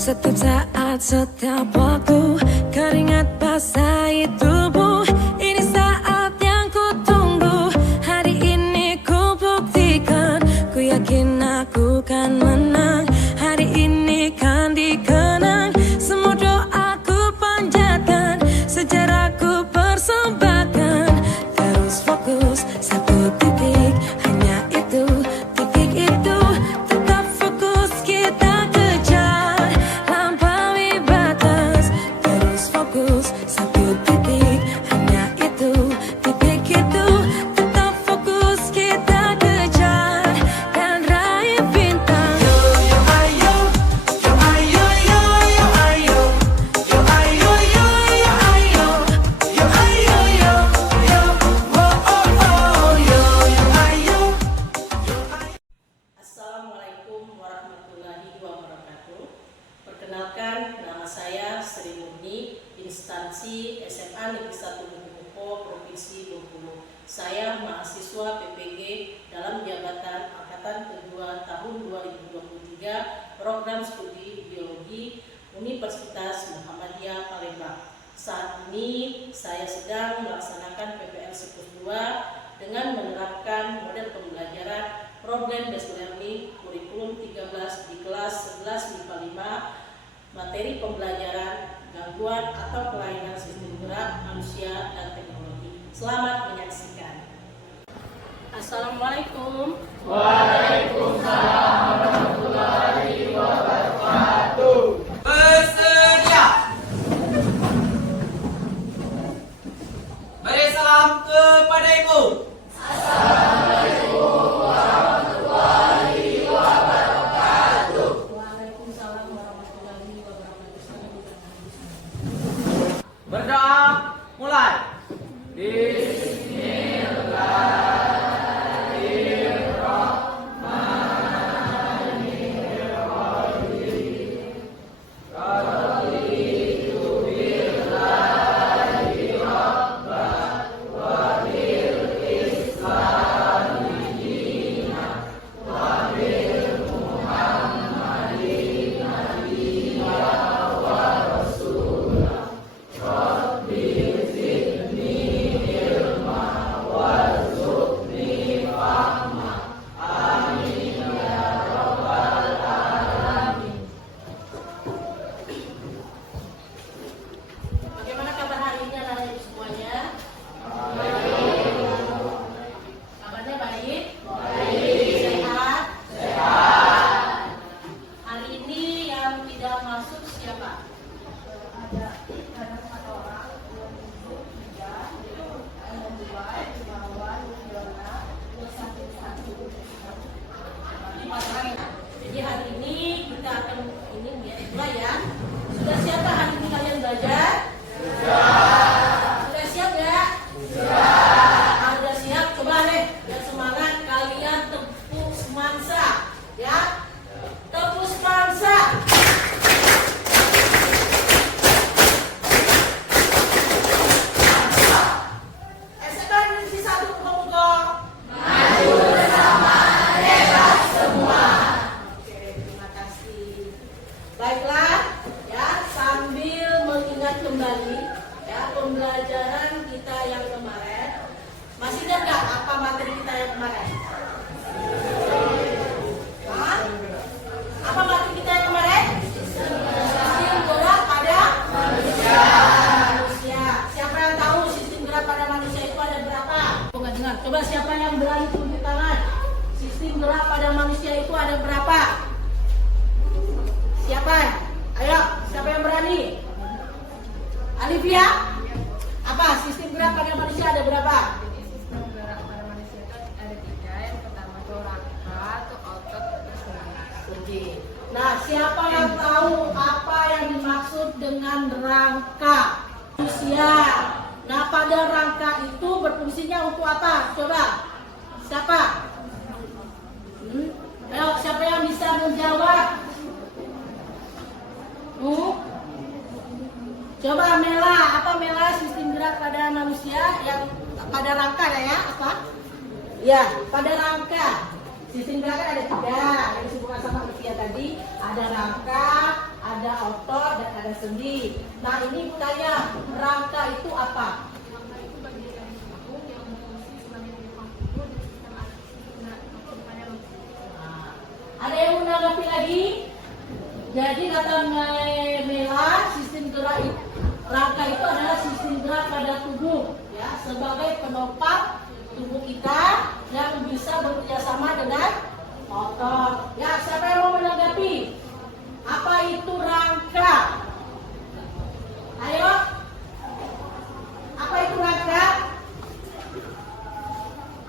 Setiap saat, setiap waktu, keringat basahi tubuh. Ini saat yang ku tunggu. Hari ini ku buktikan, ku yakin aku kan menang. Hari ini kan dikenang, semua doaku panjatkan, sejarahku persembahkan. Terus fokus, satu titik, hanya itu, titik itu. Tetap fokus, kita kejar, lampaui batas. Terus fokus, satu titik, hanya itu, titik itu. Tetap fokus, kita kejar, dan raih bintang. Yo yo ayo, yo ayo yo yo ayo, yo ayo yo yo ayo, yo ayo yo yo, oh oh oh, yo yo ayo. Assalamualaikum warahmatullahi wabarakatuh. Perkenalkan, nama saya Sri Murni, instansi SMA Negeri 1 Nukukuko, Provinsi Bengkulu. Saya mahasiswa PPG dalam jabatan Angkatan Kedua tahun 2023, Program Studi Biologi Universitas Muhammadiyah Palembang. Saat ini saya sedang melaksanakan PPL Siklus 2 dengan menerapkan model pembelajaran Problem Based Learning Kurikulum 13 di kelas 11 MIPA 5, materi pembelajaran gangguan atau kelainan sistem gerak manusia dan teknologi. Selamat menyaksikan. Assalamualaikum. Waalaikumsalam warahmatullahi wabarakatuh. Bersedia. Beri salam kepada ibu. Waalaikumsalam warahmatullahi wabarakatuh. Berdoa mulai. Bagaimana kabar hari ini anak-anak semuanya? Kabarnya baik? Sehat? Hari ini yang tidak masuk siapa? Ada 4 orang, 23, 2, Imawan, Yona, 1. Jadi hari ini kita akan mulai ya. Sudah siap hari ini kalian belajar? Sudah siap ya? Sudah siap, coba deh biar semangat kalian tepuk semansa ya. Tepuk semansa. SMA Negeri 1 Nukukuko. Maju bersama, hebat semua. Oke, terima kasih. Baiklah, ya sambil mengingat kembali ya pembelajaran kita yang kemarin. Masih ingat nggak apa materi kita yang kemarin? Hah? Apa materi kita yang kemarin? Sistem gerak pada manusia. Siapa yang tahu sistem gerak pada manusia itu ada berapa? Nggak dengar. Coba siapa yang berani tunjuk tangan? Sistem gerak pada manusia itu ada berapa? Siapa? Ayo, siapa yang berani? Alivia? Apa? Sistem gerak pada manusia ada berapa? Sistem gerak pada manusia itu ada 3. Yang pertama itu rangka, itu otot, itu sendi. Nah, siapa yang tahu apa yang dimaksud dengan rangka manusia? Nah, pada rangka itu berfungsinya untuk apa? Coba, siapa? Ayo, siapa yang bisa menjawab? Coba Mela, apa Mela sistem gerak pada manusia yang pada rangka ya? Apa? Ya, pada rangka. Sistem gerak kan ada 3 yang disebutkan sama Alivia tadi. Ada rangka, ada otot dan ada sendi. Nah ini Ibu tanya, rangka itu apa? Rangka itu bagian dari tubuh yang berfungsi sebagai penyokong tubuh dan sistem pada manusia. Nah, ada yang menanggapi lagi? Jadi kata Mela, sistem gerak rangka itu adalah sistem gerak pada tubuh, ya, sebagai penopang tubuh kita yang bisa bekerja sama dengan otot. Ya, siapa yang mau menanggapi? Apa itu rangka? Ayo. Apa itu rangka?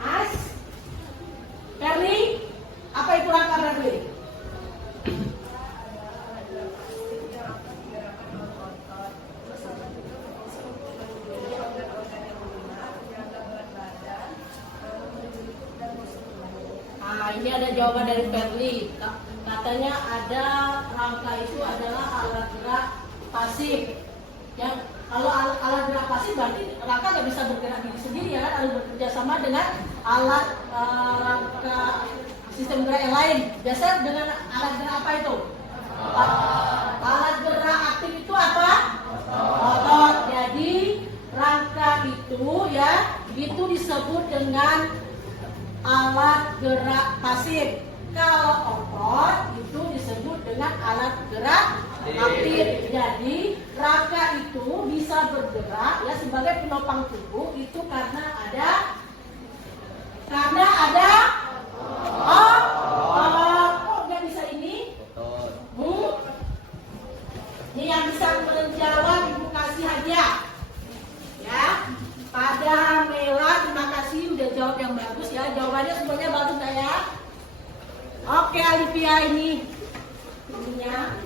As? Perli? Apa itu rangka, Perli? Nah, ini ada jawaban dari Perli. Katanya ada rangka itu adalah alat gerak pasif. Yang kalau alat gerak pasif berarti rangka nggak bisa bergerak diri sendiri, ya kan? Harus bekerja sama dengan alat rangka sistem gerak yang lain. Biasanya dengan alat gerak apa itu? Alat gerak aktif itu apa? Otot. Jadi rangka itu ya itu disebut dengan alat gerak pasif. Kalau otot itu disebut dengan alat gerak aktif. Jadi rangka itu bisa bergerak ya sebagai penopang tubuh itu karena ada otot. Kok nggak bisa ini? Ini yang bisa menjawab Ibu kasih hadiah. Ya, pada Mela terima kasih udah jawab yang bagus ya. Jawabannya semuanya bagus ya. Oke Alivia ini ininya.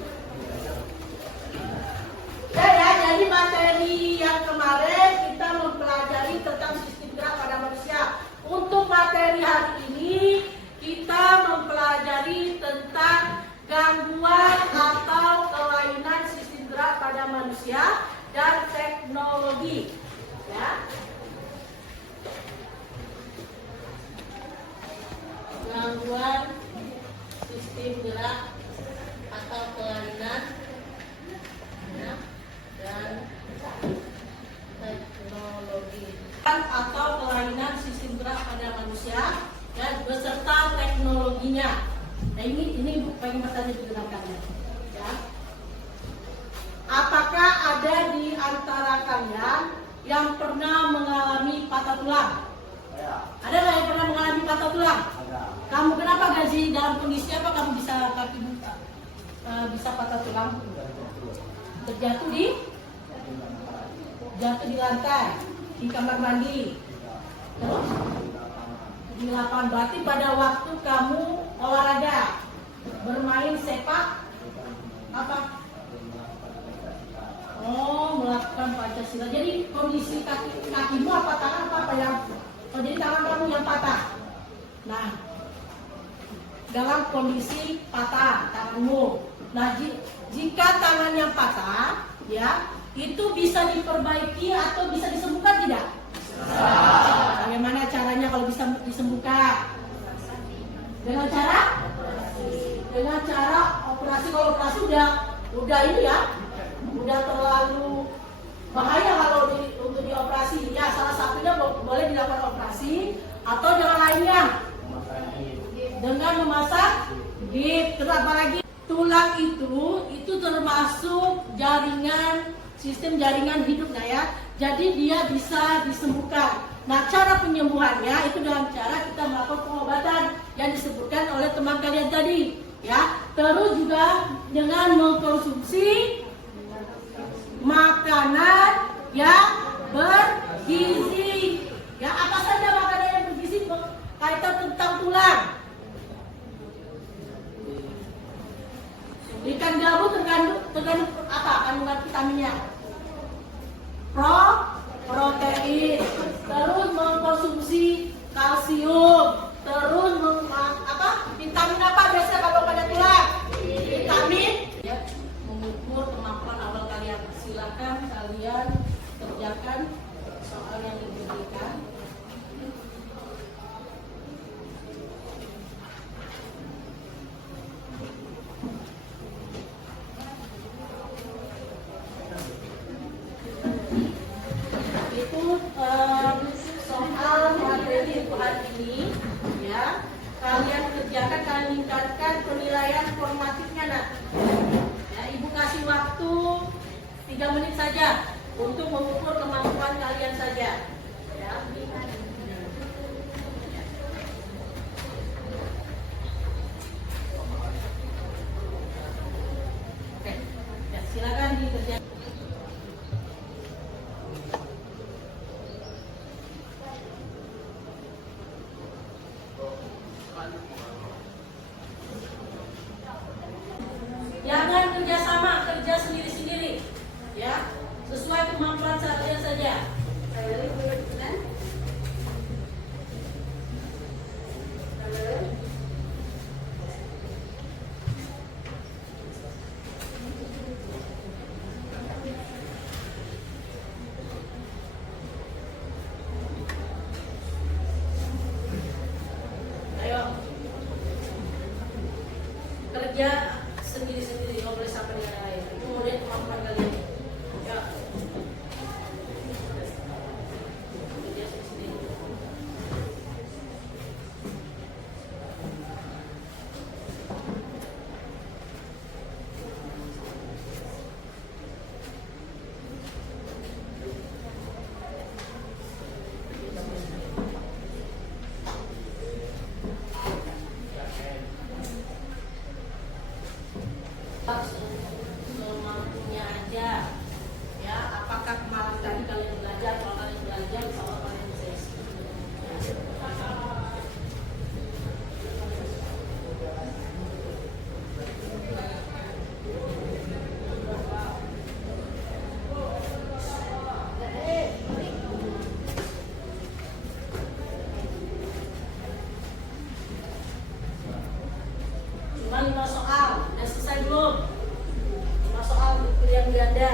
Ya, jadi materi yang kemarin kita mempelajari tentang sistem gerak pada manusia. Untuk materi hari ini kita mempelajari tentang gangguan atau kelainan sistem gerak pada manusia dan teknologi. Ya. Gangguan sistem gerak atau kelainan ya, dan teknologi atau kelainan sistem gerak pada manusia dan beserta teknologinya. Nah ini pengen bertanya digunakannya. Ya. Apakah ada di antara kalian yang pernah mengalami patah tulang? Ada nggak yang pernah mengalami patah tulang? Kamu kenapa gaji dalam kondisi apa kamu bisa kaki buka? Bisa patah tulang? Terjatuh jatuh di lantai, di kamar mandi, terus di lapangan. Berarti pada waktu kamu olahraga, bermain sepak apa? Oh, melakukan Pancasila. Jadi kondisi kakimu apa tangan apa yang? Oh, jadi tangan kamu yang patah. Nah, dalam kondisi patah tanganmu. Nah, jika tangan yang patah, ya, itu bisa diperbaiki atau bisa disembuhkan tidak? Bagaimana caranya kalau bisa disembuhkan? Dengan cara operasi. Kalau operasi udah ini ya, udah terlalu bahaya kalau untuk dioperasi. Ya, salah satunya boleh dilakukan operasi atau dengan lainnya dengan memasang gips. Terus apa lagi? Tulang itu termasuk sistem jaringan hidup ya. Jadi dia bisa disembuhkan. Nah, cara penyembuhannya itu dengan cara kita melakukan pengobatan yang disebutkan oleh teman kalian tadi, ya. Terus juga dengan mengkonsumsi makanan yang bergizi. Ya, apa saja makanan yang bergizi kaitan tentang tulang? Ikan gabus terkandung apa kandungan vitaminnya? Protein. Terus mengkonsumsi kalsium. Terus vitamin apa biasanya kalau pada tulang? Vitamin. Ya, mengukur kemampuan awal kalian. Silakan kalian kerjakan soal yang diberikan. kalian kerjakan, kalian tingkatkan penilaian formatifnya nak. Ya, ibu kasih waktu 3 menit saja untuk mengukur kemampuan kalian saja. Ya. Oke, ya, silakan dikerjakan. Jangan kerjasama, kerja sendiri-sendiri, ya, sesuai kemampuan kalian saja. Ayo, kerja sendiri-sendiri, nggak boleh sama dengan yang lain. Itu mulai kemampuan kalian. Ya. Kerja sendiri-sendiri. Semampunya aja, ya. Apakah malam tadi kalian belajar? Kalau kalian belajar, insya Allah kalian bisa isi. Cuma 5 soal, udah selesai belum? 5 soal pilihan ganda.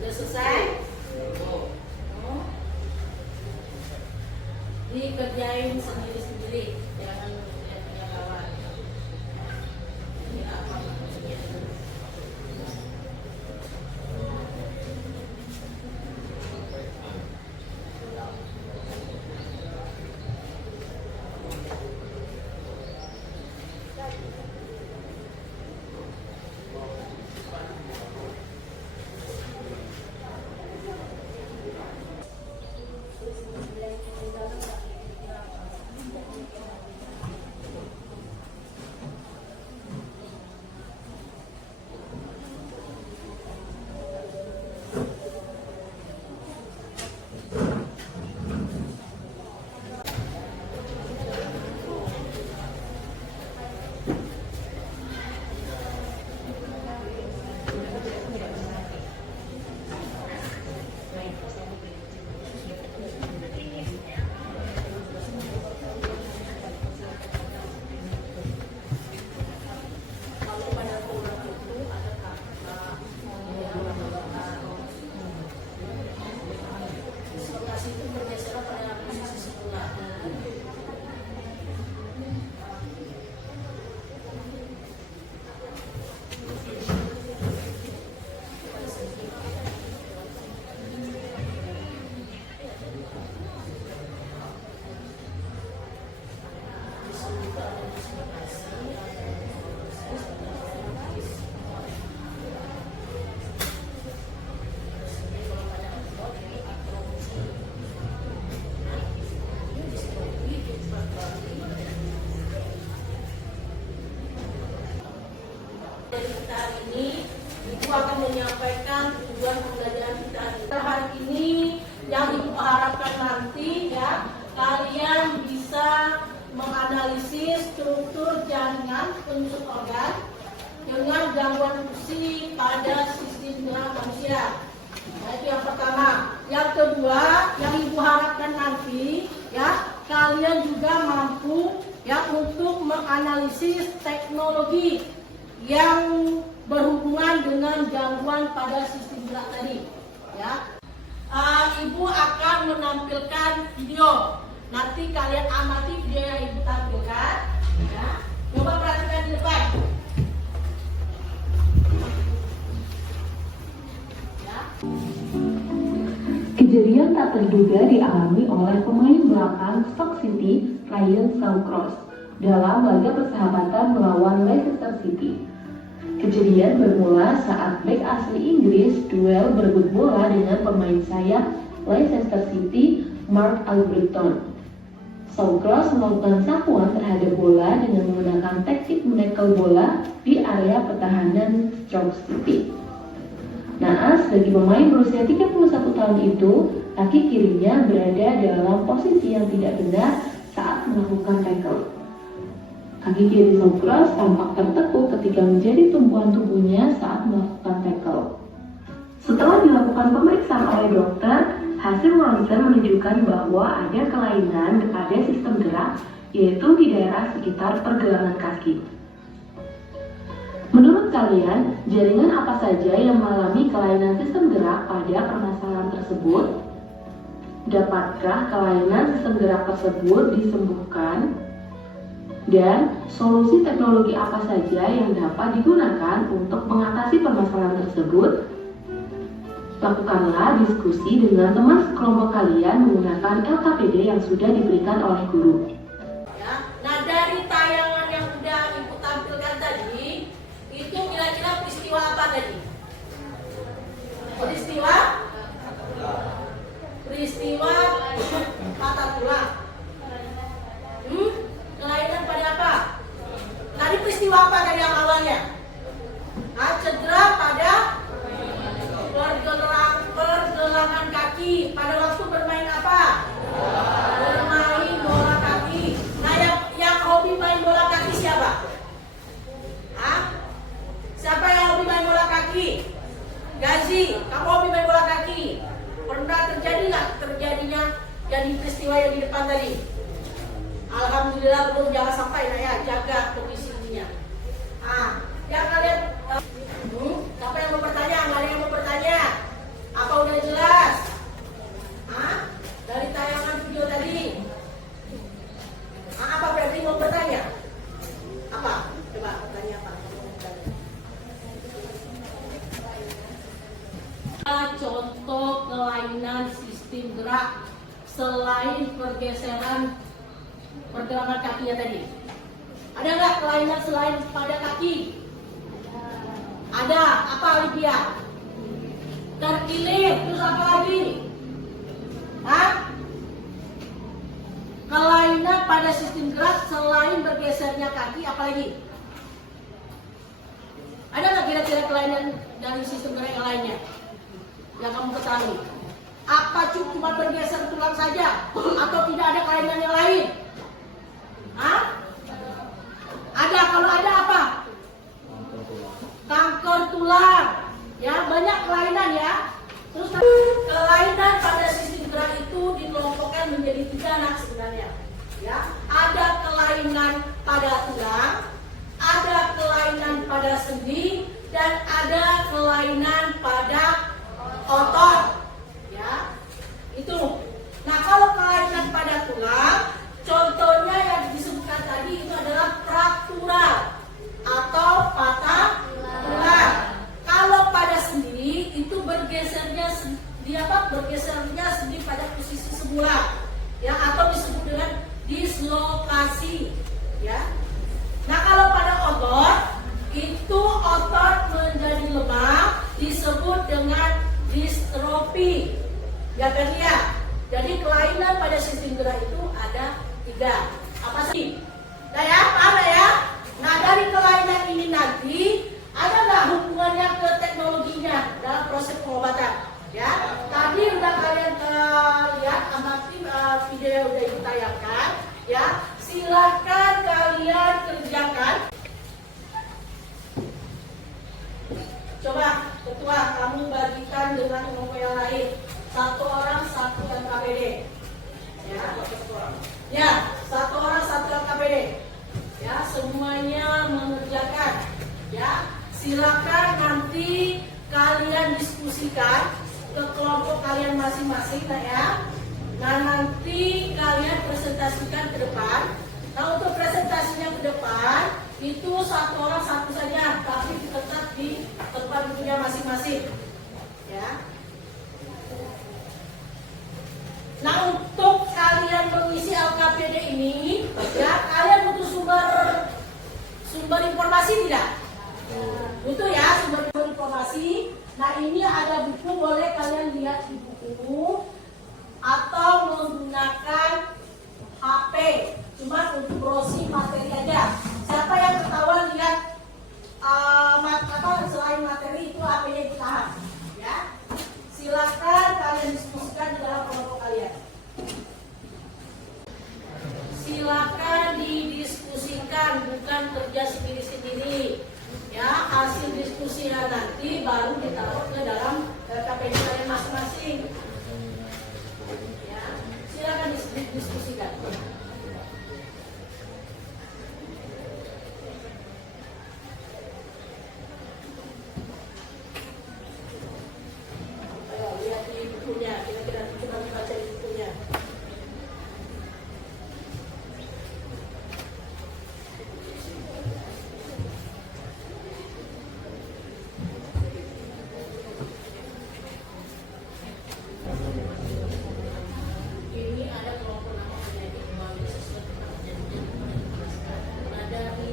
Udah selesai? Dikerjain sendiri-sendiri, jangan lihat punya kawan. Ini apa maksudnya? Kalau pada program itu ada kakak, lokasi itu bergeser pada posisi semula. Dari kita hari ini, Ibu akan menyampaikan tujuan pembelajaran kita hari ini. Hari ini yang Ibu harapkan nanti, ya, kalian bisa menganalisis struktur jaringan penyusun organ dengan gangguan fungsi pada sistem gerak manusia. Nah, itu yang pertama. Yang kedua, yang Ibu harapkan nanti, ya, kalian juga mampu, ya, untuk menganalisis teknologi yang berhubungan dengan gangguan pada sistem gerak tadi, ya. Ibu akan menampilkan video. Nanti kalian amati video yang Ibu tampilkan, ya. Coba perhatikan di depan. Ya. yang tak terduga dialami oleh pemain belakang Stoke City, Ryan Shawcross, dalam laga persahabatan melawan Leicester City. Kejadian bermula saat bek asli Inggris duel berebut bola dengan pemain sayap Leicester City, Mark Albrighton. Shawcross melakukan sapuan terhadap bola dengan menggunakan taktik menekel bola di area pertahanan Stoke City. Naas bagi pemain berusia 31 tahun itu, kaki kirinya berada dalam posisi yang tidak benar saat melakukan tackle. Kaki kiri Shawcross tampak tertekuk ketika menjadi tumpuan tubuhnya saat melakukan tackle. Setelah dilakukan pemeriksaan oleh dokter, hasil ronsen menunjukkan bahwa ada kelainan pada sistem gerak, yaitu di daerah sekitar pergelangan kaki. Menurut kalian, jaringan apa saja yang mengalami kelainan sistem gerak pada permasalahan tersebut? Dapatkah kelainan sistem gerak tersebut disembuhkan? Dan solusi teknologi apa saja yang dapat digunakan untuk mengatasi permasalahan tersebut? Lakukanlah diskusi dengan teman sekelompok kalian menggunakan LKPD yang sudah diberikan oleh guru. Ya. Nah, dari tayangan yang sudah Ibu tampilkan tadi, itu kira-kira peristiwa apa tadi? Peristiwa patah tulang. Kelainan pada apa? Tadi peristiwa apa tadi yang awalnya? Cedera pada pergelangan kaki pada waktu bermain apa? Bermain bola kaki. Nah, yang hobi main bola kaki siapa? Siapa yang hobi main bola kaki? Gazi, kamu hobi main bola kaki? Pernah terjadi nggak terjadinya jadi peristiwa yang di depan tadi? Alhamdulillah belum, jangan sampai ya, jaga posisinya. Yang kalian siapa yang mau bertanya? Nggak ada yang mau bertanya? Apa udah jelas? Dari tayangan video tadi? Apa berarti mau bertanya? Apa? Coba bertanya apa? Contoh kelainan sistem gerak selain pergeseran pergelangan kakinya tadi. Ada nggak kelainan selain pada kaki? Ada. Apa Lydia? Terkilir. Terus apa lagi? Kelainan pada sistem gerak selain bergesernya kaki, apa lagi? Ada nggak kira-kira kelainan dari sistem gerak yang lainnya yang kamu ketahui? Apa cuma bergeser tulang saja atau tidak ada kelainan yang lain? Ada. Kalau ada apa? Kanker tulang. Ya, banyak kelainan ya. Terus kelainan pada sistem gerak itu dikelompokkan menjadi 3 sebenarnya. Ya, ada kelainan pada tulang, ada kelainan pada sendi, dan ada kelainan pada otot. Ya, itu. Nah, kalau kelainan pada tulang, contohnya yang disebutkan tadi itu adalah fraktural atau patah tulang. Kalau pada sendi itu bergesernya sendi pada posisi semula, ya, atau disebut dengan dislokasi, ya. Nah, kalau pada otot itu otot menjadi lemah disebut dengan distrofi, ya kan ya. Jadi kelainan pada sistem gerak itu ada 3. Apa sih? Nah ya, paham ya? Nah, dari kelainan ini nanti ada nggak hubungannya ke teknologinya dalam proses pengobatan? Ya, tadi udah kalian lihat, amati video yang udah ditayangkan. Ya, silakan kalian kerjakan. Coba ketua kamu bagikan dengan kelompok yang lain. 1 orang 1 LKPD. Ya, 1 orang 1 LKPD. Ya, semuanya mengerjakan. Ya, silakan nanti kalian diskusikan ke kelompok kalian masing-masing, ya. Nah, nanti kalian presentasikan ke depan. Nah, untuk presentasinya ke depan itu 1 orang 1 saja, tapi tetap di tempat duduknya masing-masing. Ya. Sumber informasi tidak? Butuh ya sumber informasi. Nah ini ada buku, boleh kalian lihat di buku atau menggunakan HP. Cuma untuk browsing materi aja. Siapa yang ketahuan lihat selain materi itu HP-nya ditahan, ya? Silakan kalian diskusikan di dalam kelompok kalian. Silakan didiskusikan, bukan kerja sendiri-sendiri. Ya, hasil diskusinya nanti baru ditaruh ke dalam KPD kalian masing-masing. Ya, silakan didiskusikan. Ayo lihat di bukunya, kira-kira coba dibaca di bukunya. Ini ada kelompok nama penyanyi kembali sesuai dengan perjanjian yang dijelaskan. Nah dari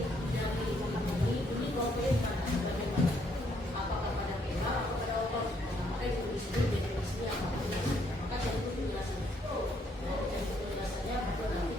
ini kelompoknya mana? Bagaimana? Apakah pada pihak atau pada Allah? Maka itu disebut definisinya apa? Maka dari itu penjelasannya. Dari penjelasannya itu nanti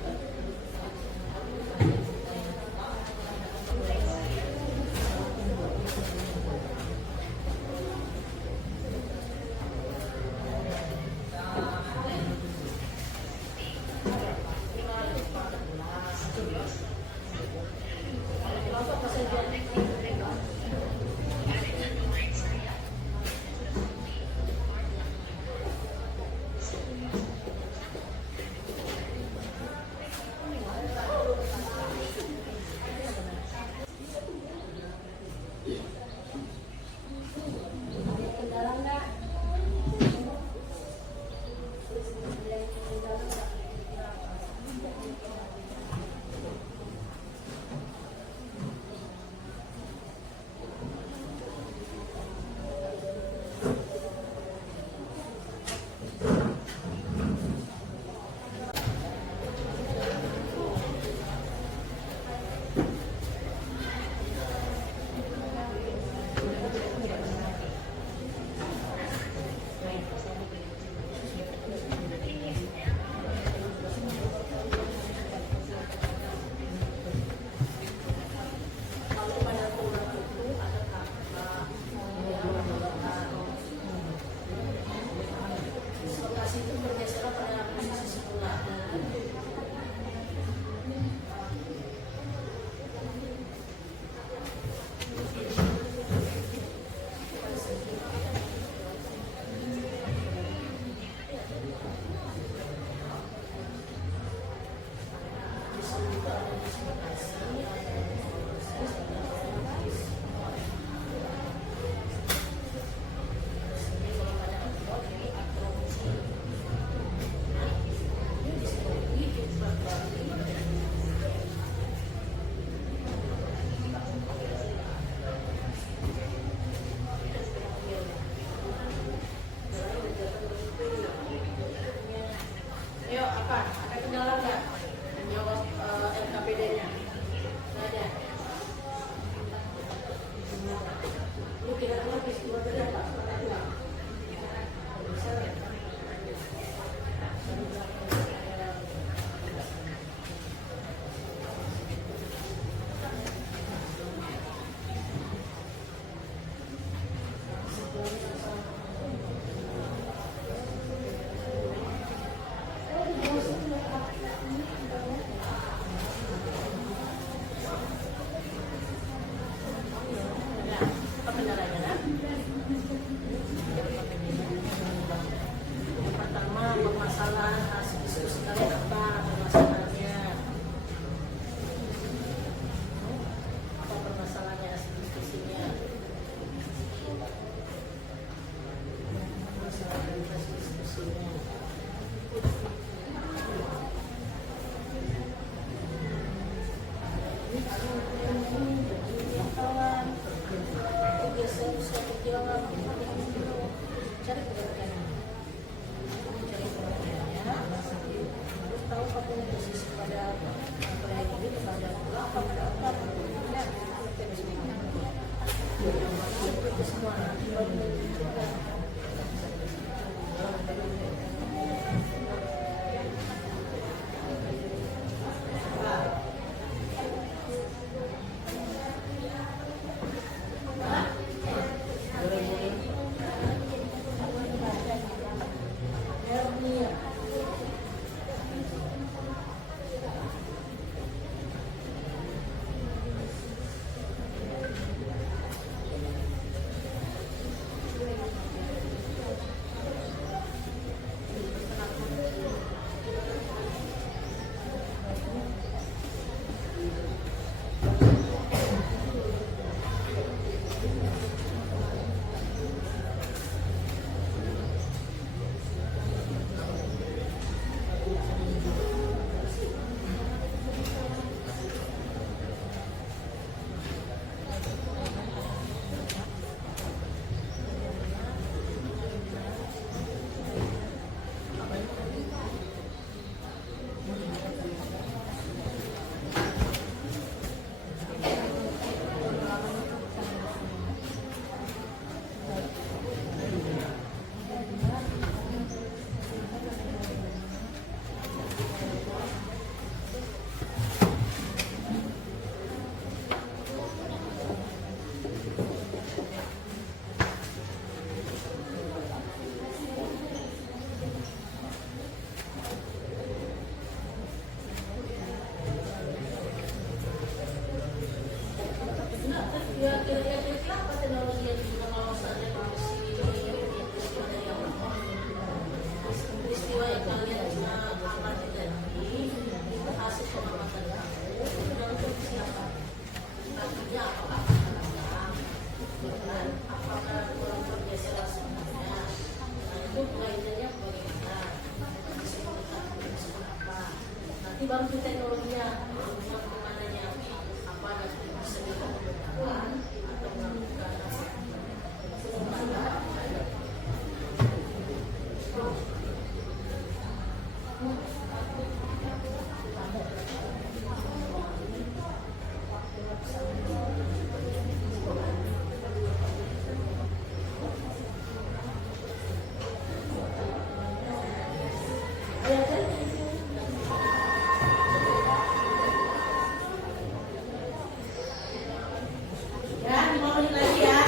baru sih teknologinya, kemananya apa nanti bisa dilakukan atau melakukan ya 5 menit lagi ya.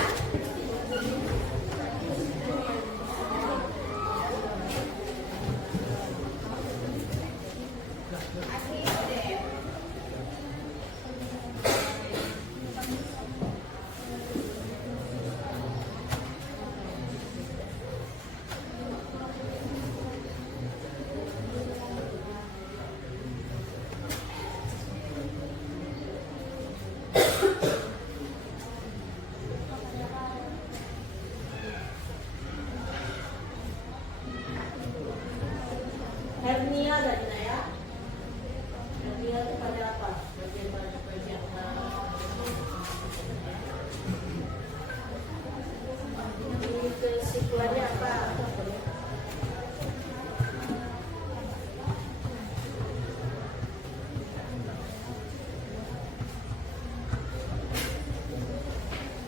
Hernia tadi ya. Hernia itu pada apa? Bagian ini kesimpulannya apa?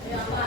Ya apa?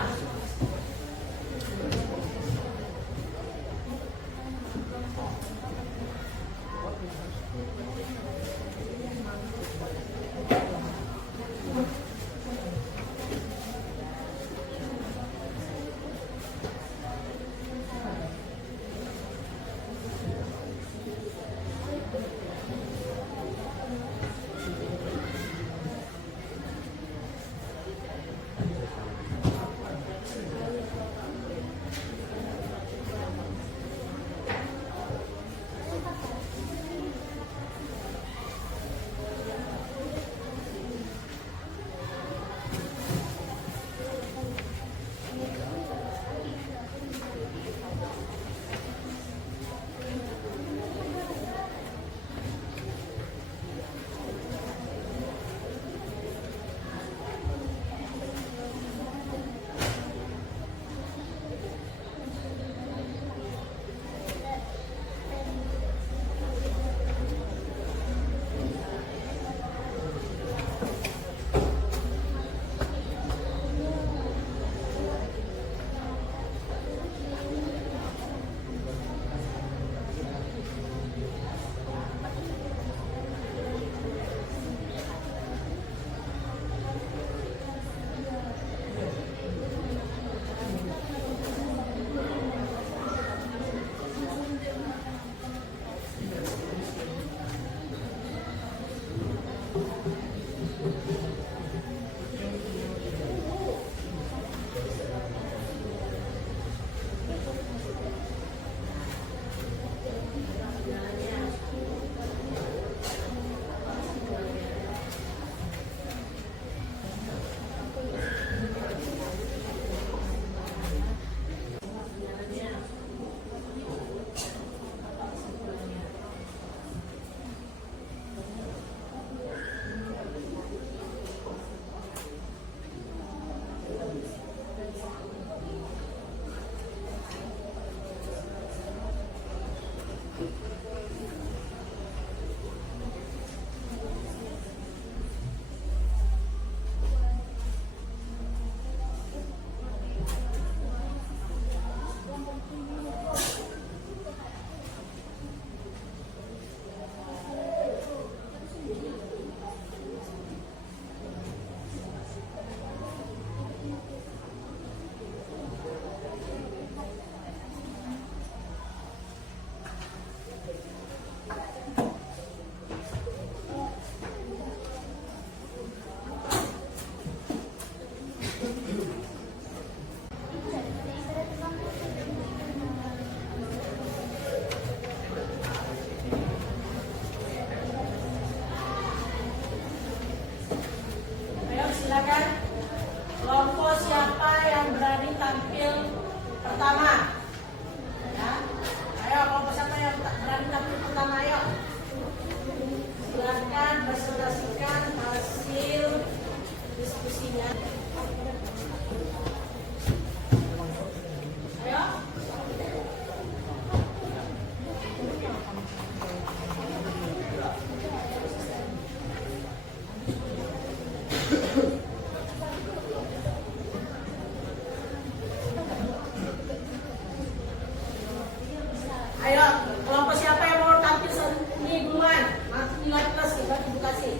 Ayo, kelompok siapa yang mau tampil seni duluan? Nanti nilai plus kita ibu kasih.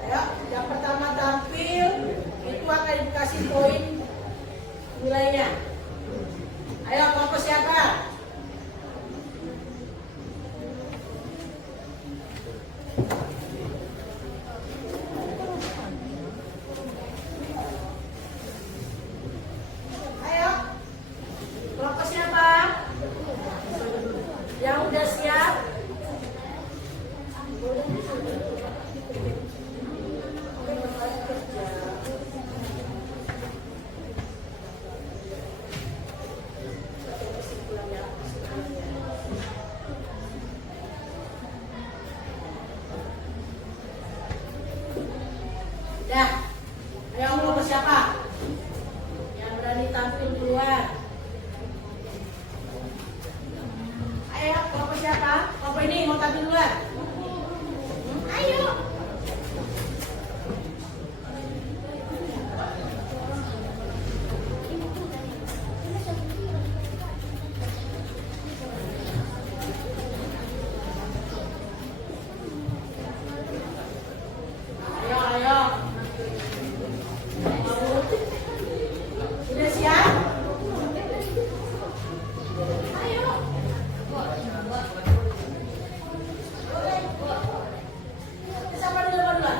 Ayo, yang pertama tampil itu akan ibu kasih poin nilainya. Ayo, kelompok siapa? Ayo, kelompok siapa? Yang udah siap? Dah, ayo kelompok siapa? Yang berani tampil duluan. Ayo, kelompok siapa? Kelompok ini mau tampil duluan. Ayo. Ayo, ayo. Sudah siap? Ayo. Siapa duluan?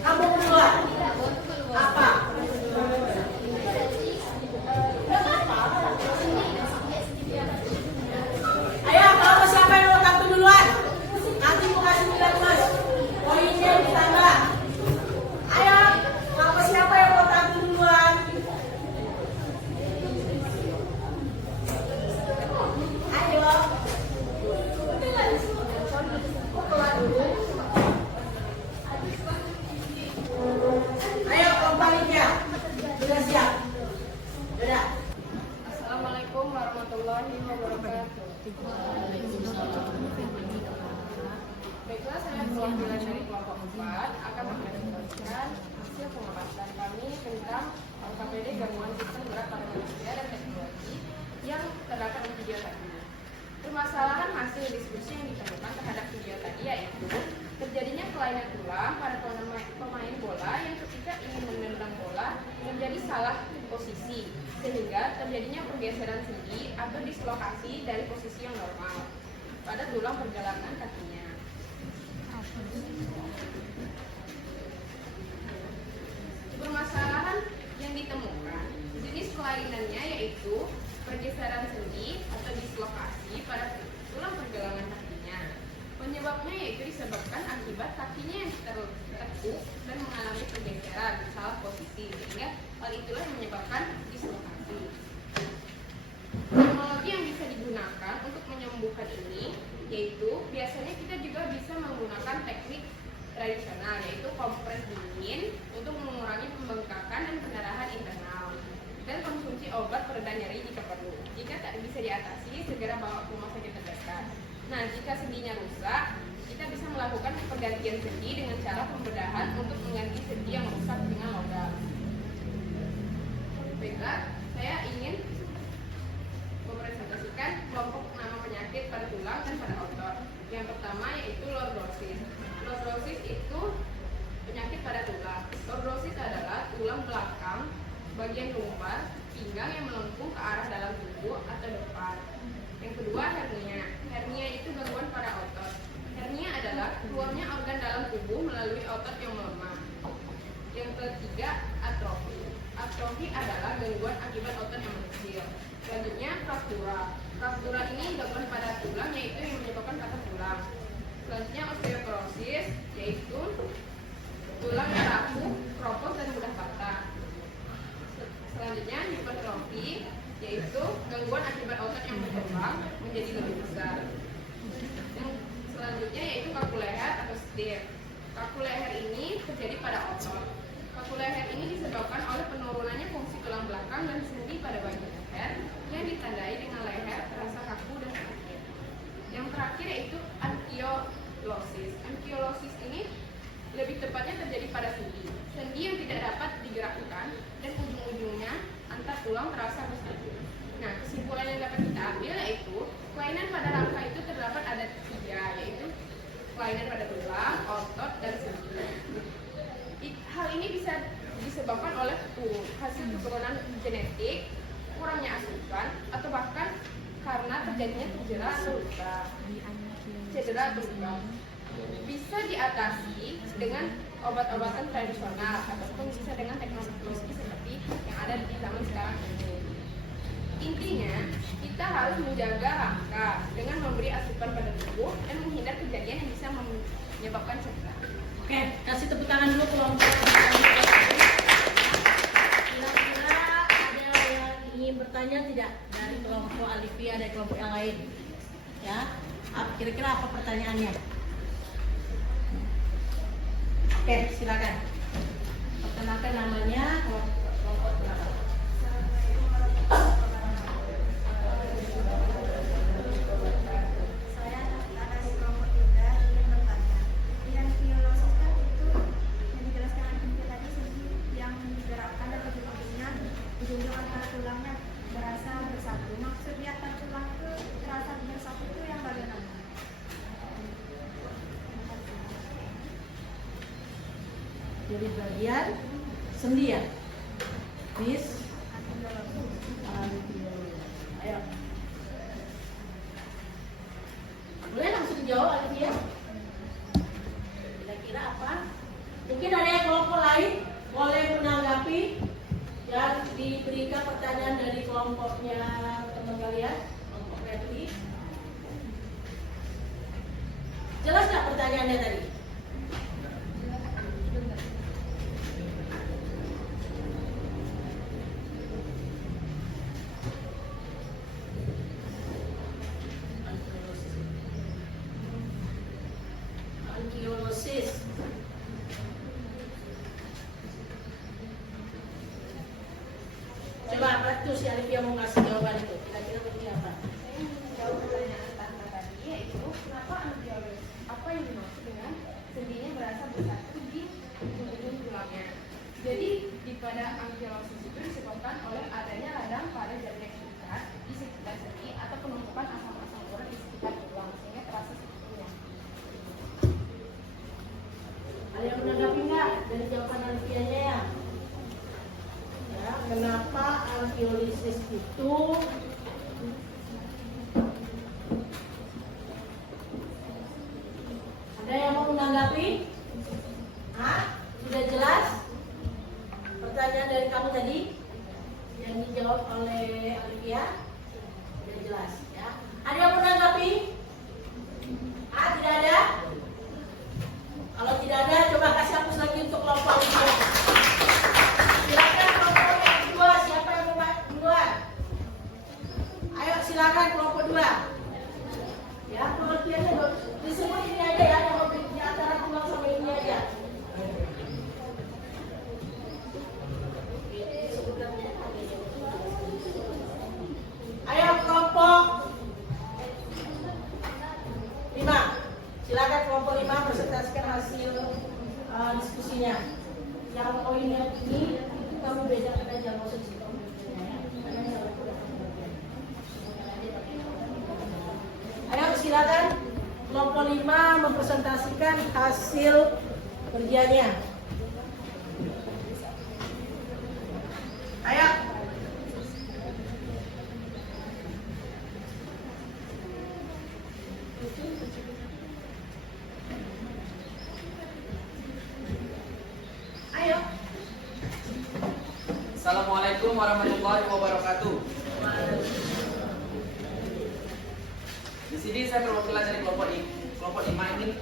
Kamu duluan. Apa? Ayo, kalau siapa yang mau tampil duluan? Nanti mau kasih nilai plus. Poinnya ditambah. Ayo, kalau siapa yang mau tampil duluan? Ayo. Ayo, kelompoknya. Sudah siap? Sudah. Assalamualaikum warahmatullahi wabarakatuh. Baiklah, saya perwakilan dari kelompok 4 akan mempresentasikan hasil pengamatan kami tentang KPD gangguan sistem gerak pada manusia dan teknologi yang terdapat di video tadi. Permasalahan hasil diskusi yang ditemukan terhadap video tadi yaitu terjadinya kelainan tulang pada pemain bola yang ketika ingin menendang bola menjadi salah posisi sehingga terjadinya pergeseran sendi atau dislokasi dari posisi yang normal pada tulang pergelangan kakinya. Permasalahan yang ditemukan jenis kelainannya yaitu pergeseran sendi atau dislokasi pada tulang pergelangan kakinya. Penyebabnya yaitu disebabkan akibat kakinya yang tertekuk dan mengalami pergeseran salah posisi sehingga hal itulah yang menyebabkan dislokasi. Teknologi yang bisa digunakan untuk menyembuhkan ini yaitu biasanya kita juga bisa menggunakan teknik tradisional yaitu kompres dingin untuk mengurangi pembengkakan dan pendarahan internal dan konsumsi obat pereda nyeri jika perlu. Jika tak bisa diatasi, segera bawa ke rumah sakit terdekat. Nah, jika sendinya rusak, kita bisa melakukan pergantian sendi dengan cara pembedahan untuk mengganti sendi yang rusak dengan logam. Baiklah, saya ingin mempresentasikan kelompok nama penyakit pada tulang dan pada otot. Yang pertama yaitu lordosis. Lordosis itu penyakit pada tulang. Lordosis adalah tulang belakang bagian lumbar pinggang yang melengkung ke arah dalam tubuh atau depan. Yang kedua, hernia. Hernia itu gangguan pada otot. Hernia adalah keluarnya organ dalam tubuh melalui otot yang melemah. Yang ketiga, atrofi. Atrofi adalah gangguan akibat otot yang mengecil. Selanjutnya, fraktura. Fraktura ini gangguan pada tulang yaitu yang menyebabkan patah tulang. Selanjutnya, osteoporosis yaitu tulang yang rapuh, keropos dan mudah patah. Selanjutnya, hipertrofi yaitu gangguan akibat otot yang berkembang menjadi lebih besar. Yang selanjutnya yaitu kaku leher atau stiff. Kaku leher ini terjadi pada otot. Kaku leher ini disebabkan oleh penurunannya fungsi tulang belakang dan sendi pada bagian leher yang ditandai dengan leher terasa kaku dan sakit. Yang terakhir yaitu ankylosis. Ankylosis ini lebih tepatnya terjadi pada sendi. Sendi yang tidak dapat digerakkan dan ujung-ujungnya antar tulang terasa bersatu. terjadinya cedera atau luka. Bisa diatasi dengan obat-obatan tradisional ataupun bisa dengan teknologi seperti yang ada di zaman sekarang ini. Intinya, kita harus menjaga rangka dengan memberi asupan pada tubuh dan menghindar kejadian yang bisa menyebabkan cedera. Oke, kasih tepuk tangan dulu kelompok. Kira-kira ada yang ingin bertanya tidak dari kelompok Alivia, dari kelompok yang lain? Ya, kira-kira apa pertanyaannya? Oke, silakan. Perkenalkan namanya, kelompok berapa? Saya dari kelompok 3 ingin bertanya. Yang kiolosis kan itu yang dijelaskan Alivia tadi sendi yang digerakkan dan ujung-ujungnya ujung antara tulangnya berasa bersatu. Maksud di antara tulang itu terasa bersatu itu yang bagaimana? Dari bagian sendi ya? Bis. Ayo. Boleh langsung dijawab Alivia? Kira-kira apa? Mungkin ada yang kelompok lain boleh menanggapi yang diberikan pertanyaan dari kelompoknya teman kalian, kelompok Redli. Jelas nggak pertanyaannya tadi? Ankylosis. Coba apa tuh si Alivia mau ngasih jawaban itu? Kira-kira begini apa? Saya menjawab pertanyaan Tante tadi, yaitu kenapa ankylosis? Apa yang dimaksud dengan sendinya berasa bersatu di ujung tulangnya? Jadi pada ankylosis itu disebabkan oleh adanya radang pada jaringan ikat di sekitar sendi atau penumpukan asam-asam urat di sekitar tulang sehingga terasa seperti penyakit. Ada yang menanggapi nggak dari jawaban Alivianya ya? Ya, kenapa ankylosis itu ada yang mau menanggapi? Hah? Sudah jelas? Pertanyaan dari kamu tadi yang dijawab oleh Alivia sudah jelas ya. Ada yang menanggapi? Ah, tidak ada? Kalau tidak ada, coba kasih hapus lagi untuk kelompok Alivia. Silakan kelompok yang kedua, siapa yang mau duluan? Ayo silakan kelompok 2. Ya, pengertiannya disebut ini aja ya, yang di antara tulang sama ini aja. Ayo kelompok 5. Silakan kelompok 5 presentasikan hasil diskusinya. Yang poinnya ini itu kamu bedakan aja maksud sih. Ayo silakan kelompok 5 mempresentasikan hasil kerjanya. Ayo. Ayo. Assalamualaikum warahmatullahi wabarakatuh. Di sini saya perwakilan dari kelompok 5 ini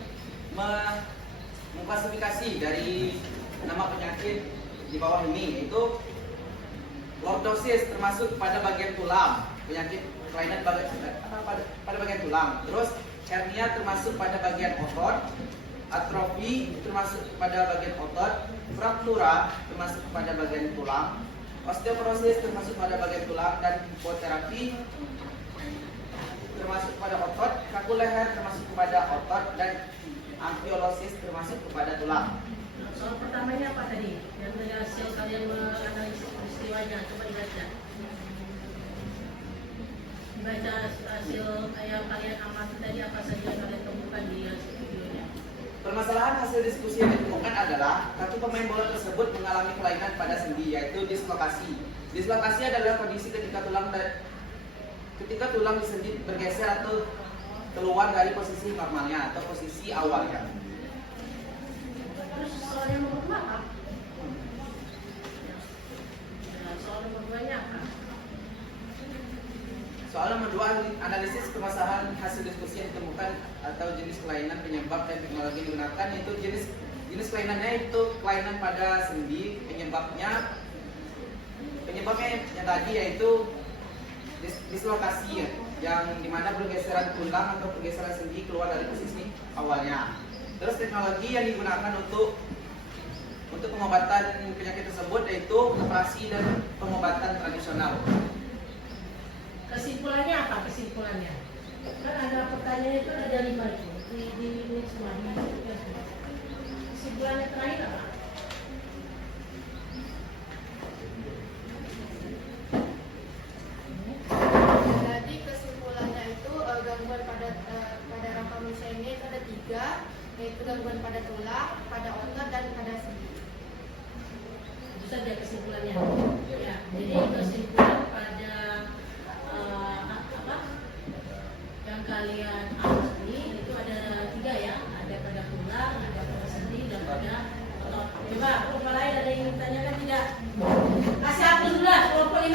mengklasifikasi dari nama penyakit di bawah ini, yaitu lordosis termasuk pada bagian tulang, penyakit kelainan pada bagian tulang. Terus hernia termasuk pada bagian otot, atrofi termasuk pada bagian otot, fraktura termasuk pada bagian tulang, osteoporosis termasuk pada bagian tulang, dan hipoterapi termasuk pada otot, kaku leher termasuk kepada otot, dan ankylosis termasuk kepada tulang. Soal pertamanya apa tadi? Yang dari hasil kalian menganalisis peristiwanya, coba dibaca. Dibaca hasil yang kalian amati tadi, apa saja yang kalian temukan di hasil videonya. Permasalahan hasil diskusi yang ditemukan adalah kaki pemain bola tersebut mengalami kelainan pada sendi, yaitu dislokasi. Dislokasi adalah kondisi ketika tulang ketika tulang di sendi bergeser atau keluar dari posisi normalnya atau posisi awalnya. Terus soal yang nomor 2 apa? Nah, soal nomor 2-nya apa? Soal nomor 2, analisis permasalahan hasil diskusi yang ditemukan atau jenis kelainan penyebab dan teknologi yang digunakan. Itu jenis kelainannya itu kelainan pada sendi. Penyebabnya yang tadi yaitu dislokasi, yang dimana pergeseran tulang atau pergeseran sendi keluar dari posisi awalnya. Terus teknologi yang digunakan untuk pengobatan penyakit tersebut yaitu operasi dan pengobatan tradisional. Kesimpulannya apa? Kesimpulannya kan ada pertanyaan itu ada 5 itu di semua. Kesimpulannya terakhir apa? Jadi kesimpulannya itu gangguan pada rangka manusia ini itu ada 3, yaitu gangguan pada tulang, pada otot, dan pada sendi. Itu saja kesimpulannya. Ya, jadi kesimpulan pada apa yang kalian alami itu ada 3 ya, ada pada tulang, ada pada sendi, dan pada otot. Coba kelompok lain ada yang ingin tanyakan tidak? Kasih hapus dulu lah kelompok 5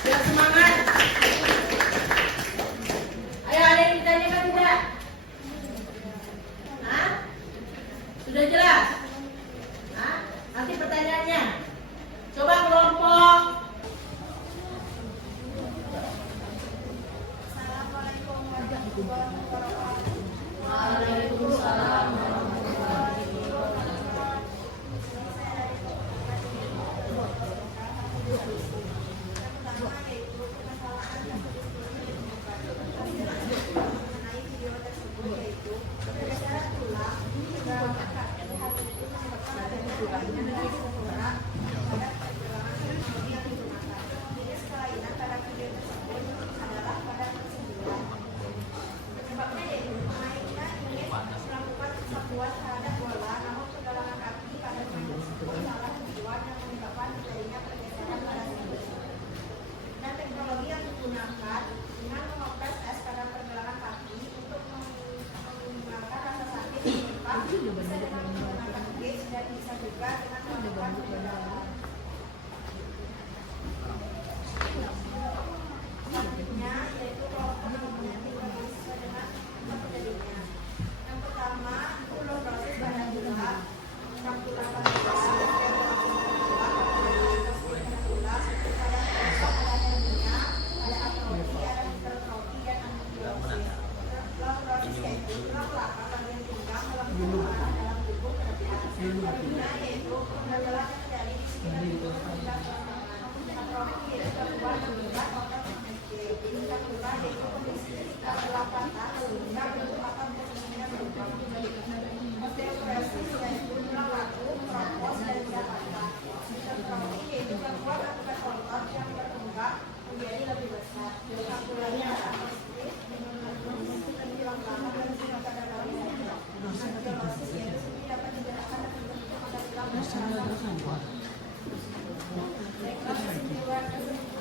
biar semangat. Ayo, ada yang ditanyakan tidak? Hah? Sudah jelas? Hah? Nanti pertanyaannya. Coba kelompok. Assalamualaikum warahmatullahi wabarakatuh. Waalaikumsalam. Mengenai video tersebut yaitu pergeseran tulang dalam kaki hati itu menyebabkan adanya kelainan dari struktural pada pergelangan teknologi yang digunakan. Jenis kelainan pada video tersebut adalah pada persendian. Penyebabnya yaitu pemainnya ingin melakukan persatuan terhadap bola, namun pergelangan kaki pada pemain tersebut salah tujuan yang menyebabkan terjadinya pergeseran pada sendi. Dan teknologi yang digunakan dengan mengopres es pada pergelangan kaki untuk menggunakan rasa sakit menimpa bisa dengan menggunakan gauge dan bisa juga dengan melakukan pergelangan. Selanjutnya yaitu kelompok yang memiliki sesuai dengan terjadinya. Yang pertama itu lordosis pada tulang, tulang pada tulang, ada hernia, ada atrofi, ada hipertrofi, dan amibiosis. Lordosis yaitu tulang belakang bagian pinggang dalam tubuh ke depan. Hernia yaitu penggandalan yang terjadi di sekitar tubuh sekitar selangkangan. Atrofi yaitu gangguan akibat otot mengecil. Tingkat tulang yaitu kondisi tingkat tulang patah sehingga bentuk atau posisinya berubah. Osteoporosis yaitu tulang laku, keropos, dan tidak patah. Hipertrofi yaitu gangguan akibat otot yang berkembang menjadi lebih besar. Kalkulanya adalah tulang belakang dan tulang pada kali saja. Amibiosis yaitu sendi dapat digerakkan dan terbentuk pada tulang dan saraf.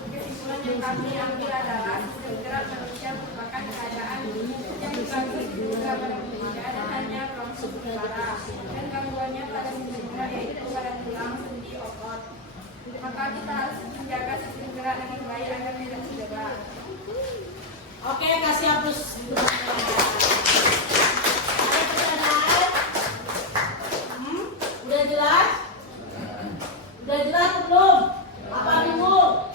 Kesimpulan yang kami ambil adalah sistem gerak manusia merupakan keadaan yang dibagi juga pada manusia dan hanya langsung parah, dan gangguannya pada sistem gerak yaitu pada tulang, sendi, otot. Maka kita harus menjaga sistem gerak dengan baik agar tidak cedera. Oke, kasih hapus. Ada pertanyaan? Udah jelas? Udah jelas belum? Apa dulu?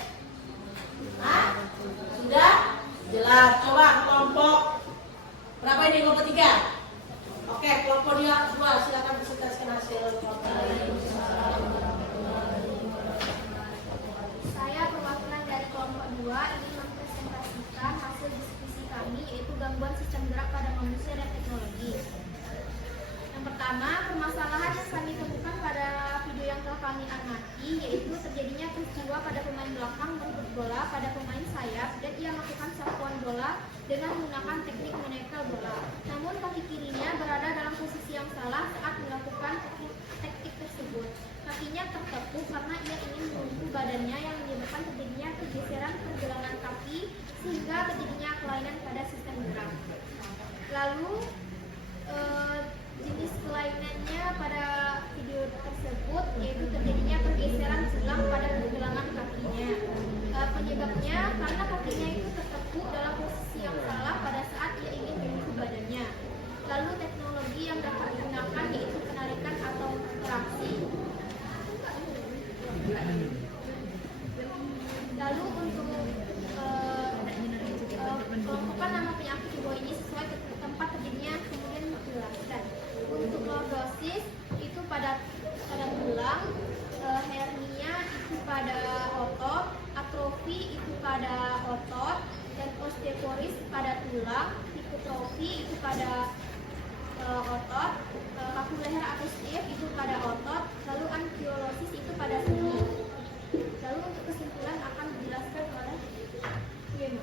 Hah? Sudah? Jelas. Coba kelompok berapa ini? Kelompok 3? Oke, kelompok 2 silakan presentasikan hasil kelompok. Saya perwakilan dari kelompok 2 ingin mempresentasikan hasil diskusi kami yaitu gangguan sistem gerak pada manusia dan teknologi. Yang pertama, permasalahan yang kami temukan pada video yang telah kami amati yaitu terjadinya peristiwa pada pemain belakang merebut bola pada pemain sayap dan ia melakukan sapuan bola dengan menggunakan teknik menekel bola. Namun kaki kirinya berada dalam posisi yang salah saat melakukan teknik tersebut. Kakinya tertekuk karena ia ingin melumpuh badannya yang menyebabkan terjadinya pergeseran pergelangan kaki sehingga terjadinya kelainan pada sistem gerak. Lalu jenis kelainannya pada video tersebut yaitu terjadinya pergeseran tulang pada pergelangan kakinya. Penyebabnya karena kakinya itu tertekuk dalam posisi yang salah pada saat ia ingin menuju badannya. Lalu teknologi yang dapat digunakan yaitu penarikan atau traksi. Lalu untuk kelompokan nama penyakit di bawah ini sesuai tempat terjadinya kemudian dijelaskan. Untuk lordosis itu pada tulang, hernia itu pada otot, atrofi itu pada otot, dan osteoporis pada tulang, hipotrofi itu pada otot, kaku leher atau stiff itu pada otot, lalu ankylosis itu pada sendi. Lalu untuk kesimpulan akan dijelaskan oleh Yun.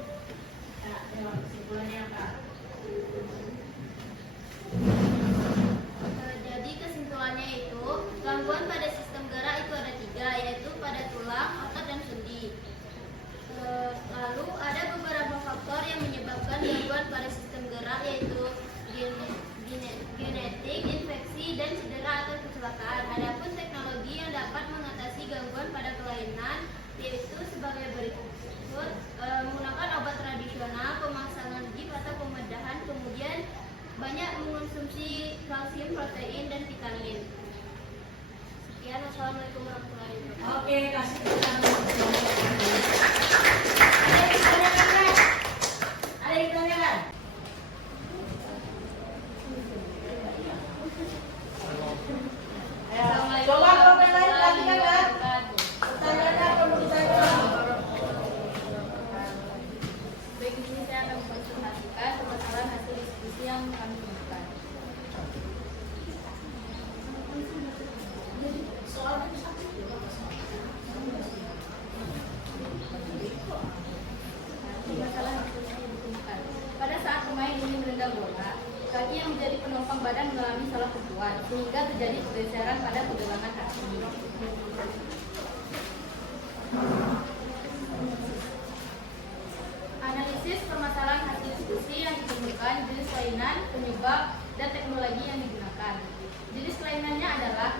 Nah, kesimpulannya apa? Jadi kesimpulannya itu gangguan pada sistem gerak itu ada 3, yaitu pada tulang, otot, dan sendi. Lalu ada beberapa faktor yang menyebabkan gangguan pada sistem gerak yaitu genetik, infeksi, dan cedera atau kecelakaan. Adapun teknologi yang dapat mengatasi gangguan pada kelainan yaitu sebagai berikut: menggunakan obat tradisional, pemasangan chip atau pembedahan, kemudian banyak mengonsumsi kalsium, protein, dan vitamin. Sekian, wassalamualaikum warahmatullahi wabarakatuh. Oke, kasih tepuk Ada yang ditanyakan? Ayo, coba kalau yang lain perhatikan kan? Pertanyaannya apa menurut saya? Baik, di sini saya akan mempresentasikan permasalahan hasil diskusi yang kami temukan. Permasalahan hasil yang ditemukan. Pada saat pemain ini menendang bola, kaki yang menjadi penopang badan mengalami salah tentuan, sehingga terjadi pergeseran pada pergelangan kaki. Analisis permasalahan hasil diskusi yang ditemukan, jenis kelainan, penyebab, dan teknologi yang digunakan. Jenis kelainannya adalah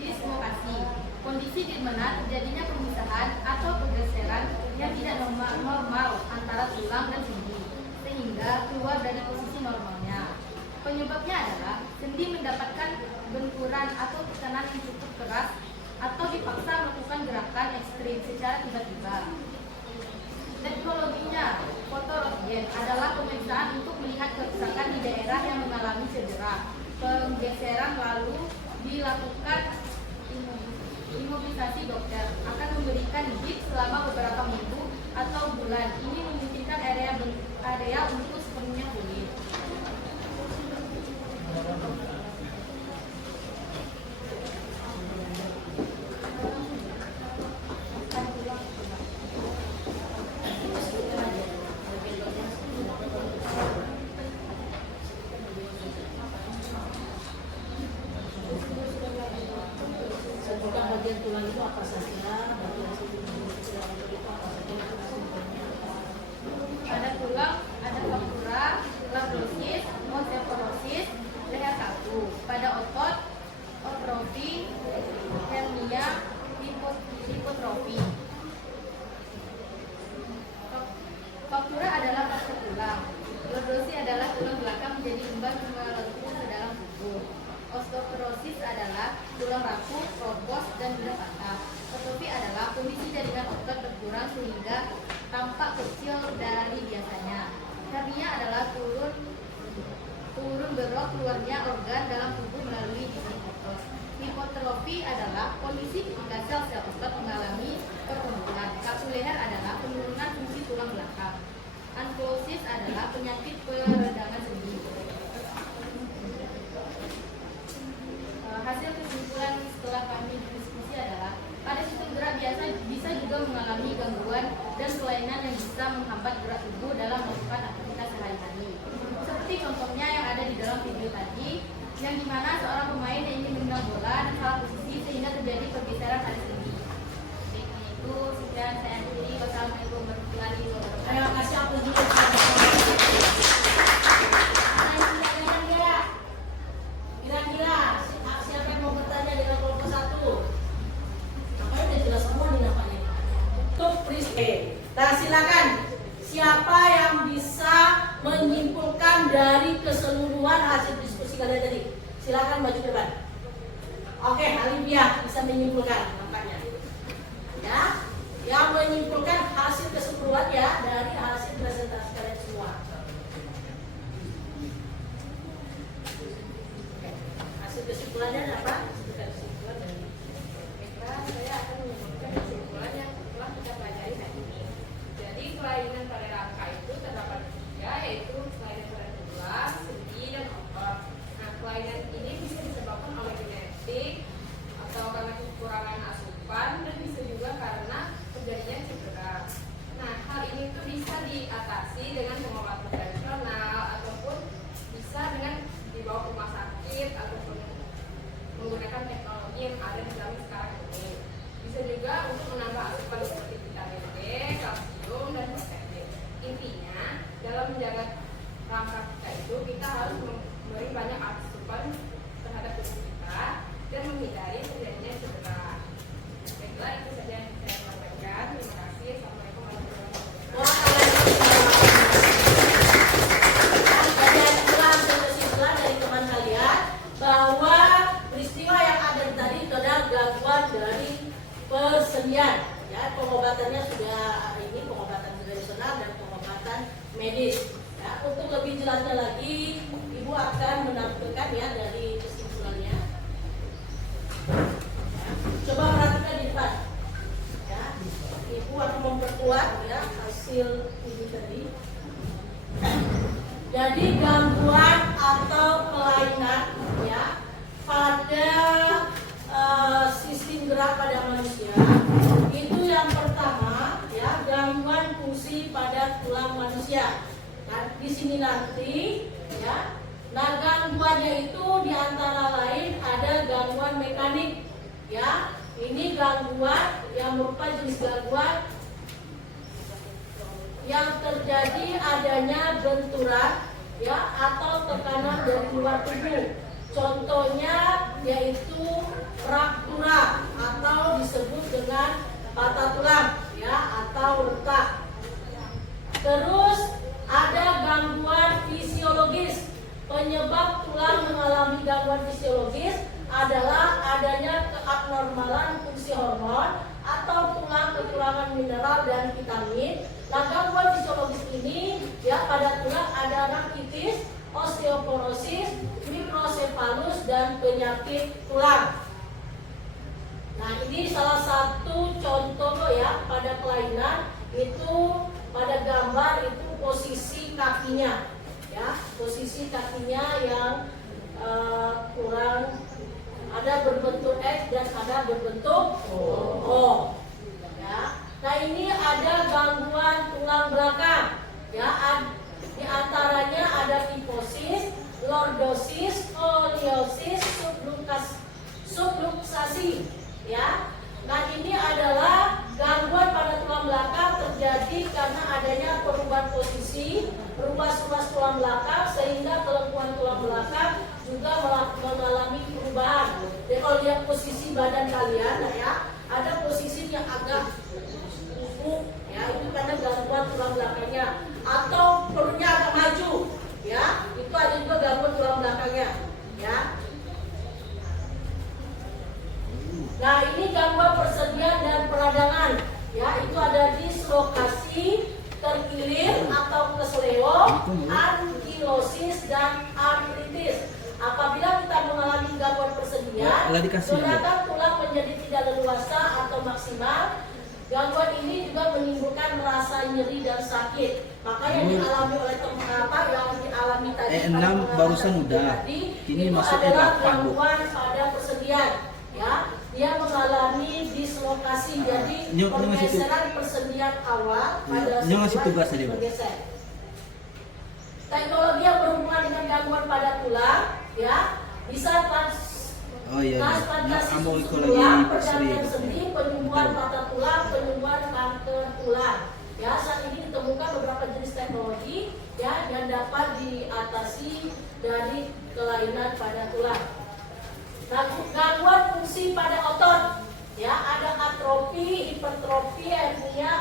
dislokasi, kondisi di mana terjadinya pemisahan atau pergeseran yang tidak normal antara tulang dan sendi, sehingga keluar dari posisi normalnya. Penyebabnya adalah sendi mendapatkan benturan atau tekanan yang cukup keras atau dipaksa melakukan gerakan ekstrim secara tiba-tiba. Teknologinya, fotoröntgen adalah pemeriksaan untuk melihat kerusakan di daerah yang mengalami cedera. Penggeseran lalu dilakukan imobilisasi dokter, akan memberikan gips selama beberapa minggu atau bulan. Ini memungkinkan area untuk sepenuhnya pulih. Sebutkan bagian tulang itu apa saja, bagian itu apa saja. Pada tulang ada faktura, lordosis, osteoporosis, leher kaku. Pada otot, atrofi, hernia, hipotrofi. Faktura adalah faktor tulang. Lordosis adalah tulang belakang menjadi lembar melengkung ke dalam tubuh. Osteoporosis adalah tulang rapuh, ropos, dan mudah patah. Atrofi adalah kondisi jaringan otot berkurang sehingga tampak kecil dari biasanya. Hernia adalah turun berok keluarnya organ dalam tubuh melalui dinding otot. Hipotrofi adalah kondisi ketika sel-sel otot mengalami pertumbuhan. Kaku leher adalah penurunan fungsi tulang belakang. Ankylosis adalah penyakit peredangan sendi. Hasil kesimpulan setelah kami diskusi adalah pada sistem gerak biasa bisa juga mengalami gangguan dan kelainan yang bisa menghambat gerak tubuh dalam melakukan aktivitas sehari-hari. Seperti contohnya yang ada di dalam video tadi, yang dimana seorang pemain yang ingin menendang bola dan salah posisi sehingga terjadi pergeseran pada sendi. Itu sekian saya akhiri. Wassalamualaikum warahmatullahi wabarakatuh. Ayo kasih begitu kira-kira siapa yang mau bertanya dengan kelompok 1? Makanya udah jelas semua nih namanya. Untuk Prisce. Nah silakan, siapa yang bisa menyimpulkan dari keseluruhan hasil diskusi kalian tadi? Silakan maju ke depan. Oke, Alivia bisa menyimpulkan nampaknya. Ya, yang menyimpulkan hasil keseluruhan ya dari hasil presentasi kalian semua. Oke, hasil kesimpulannya apa? Kesimpulan dari Saya akan menyimpulkan kesimpulan yang telah kita pelajari hari ini. Jadi kelainan pada rangka itu terdapat 3, yaitu kelainan pada tulang, sendi, dan otot. Nah, kelainan ini bisa disebabkan oleh genetik atau karena kekurangan asupan, dan bisa juga karena terjadinya cedera. Nah, hal ini tuh bisa diatasi dengan pengobatan tradisional ataupun bisa dengan dibawa ke rumah sakit ataupun menggunakan teknologi yang ada di zaman sekarang ini. Bisa juga untuk menambah asupan seperti vitamin B, kalsium, dan protein. Intinya, dalam menjaga rangka kita itu, kita harus memberi banyak asupan terhadap tubuh kita dan menghindari terjadinya cedera. Baiklah, itu saja yang saya sampaikan. Terima kasih. Assalamualaikum warahmatullahi wabarakatuh. kesimpulan dari teman kalian bahwa peristiwa yang ada tadi itu adalah gangguan dari persenian. Ya, pengobatannya sudah ini pengobatan tradisional dan pengobatan medis. Ya, untuk lebih jelasnya lagi, Ibu akan menampilkan ya dari kesimpulannya. Ya, coba perhatikan di depan. Ya, Ibu akan memperkuat ya hasil ini tadi. Jadi gangguan atau kelainan ya pada sistem gerak pada manusia itu yang pertama ya gangguan fungsi pada tulang manusia. Nah, di sini nanti ya, nah gangguannya itu diantara lain ada gangguan mekanik ya. Ini gangguan yang merupakan jenis gangguan yang terjadi adanya benturan ya atau tekanan dari luar tubuh. Contohnya yaitu fraktura atau disebut dengan patah tulang ya atau retak. Terus ada gangguan fisiologis. Penyebab tulang mengalami gangguan fisiologis adalah adanya keabnormalan fungsi hormon atau tulang kekurangan mineral dan vitamin. Nah, gangguan fisiologis ini ya pada tulang ada rakitis, osteoporosis, mikrosefalus dan penyakit tulang. Nah, ini salah satu contoh ya pada kelainan itu pada gambar itu posisi kakinya ya, posisi kakinya yang kurang ada berbentuk X dan ada berbentuk O. Ya. Nah ini ada gangguan tulang belakang. Ya, di antaranya ada kifosis, lordosis, skoliosis, subluxasi. Ya. Nah ini adalah gangguan pada tulang belakang terjadi karena adanya perubahan posisi, ruas-ruas tulang belakang sehingga kelengkuan tulang belakang juga mengalami perubahan. Jadi kalau lihat posisi badan kalian, ya ada posisi yang agak uku, ya itu karena gangguan tulang belakangnya, atau perutnya agak maju, ya itu ada juga gangguan tulang belakangnya, ya. Nah ini gangguan persediaan dan peradangan, ya itu ada dislokasi, terkilir atau kesleo, ankilosis dan artritis. Apabila kita mengalami gangguan persediaan, gerakan tulang menjadi tidak leluasa atau maksimal. Gangguan ini juga menimbulkan rasa nyeri dan sakit. Maka yang dialami oleh teman yang dialami tadi barusan udah. Ini masuk adalah gangguan pada persediaan. Ya, dia mengalami dislokasi, jadi pergeseran persediaan awal pada sebuah bergeser. Teknologi yang berhubungan dengan gangguan pada tulang, ya bisa transplantasi tulang, pergantian sendi, penyembuhan patah tulang, penyembuhan kanker tulang. Ya, saat ini ditemukan beberapa jenis teknologi ya yang dapat diatasi dari kelainan pada tulang. Gangguan fungsi pada otot, ya ada atrofi, hipertrofi, hernia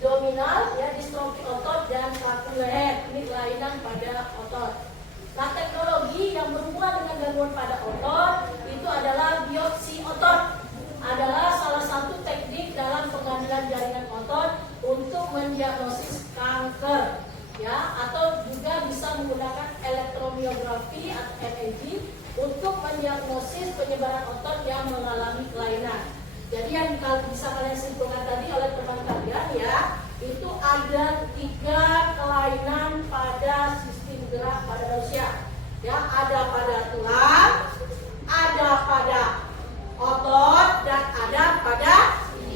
abdominal, ya distrofi otot dan kaku leher. Ini kelainan pada otot. Nah, teknologi yang berhubungan dengan gangguan pada otot itu adalah biopsi otot. Adalah salah satu teknik dalam pengambilan jaringan otot untuk mendiagnosis kanker, ya, atau juga bisa menggunakan elektromiografi atau EKG untuk mendiagnosis penyebaran otot yang mengalami kelainan. Jadi yang kalau bisa kalian simpulkan tadi oleh teman kalian ya, itu ada 3 kelainan pada sistem gerak pada manusia. Ya, ada pada tulang, ada pada otot, dan ada pada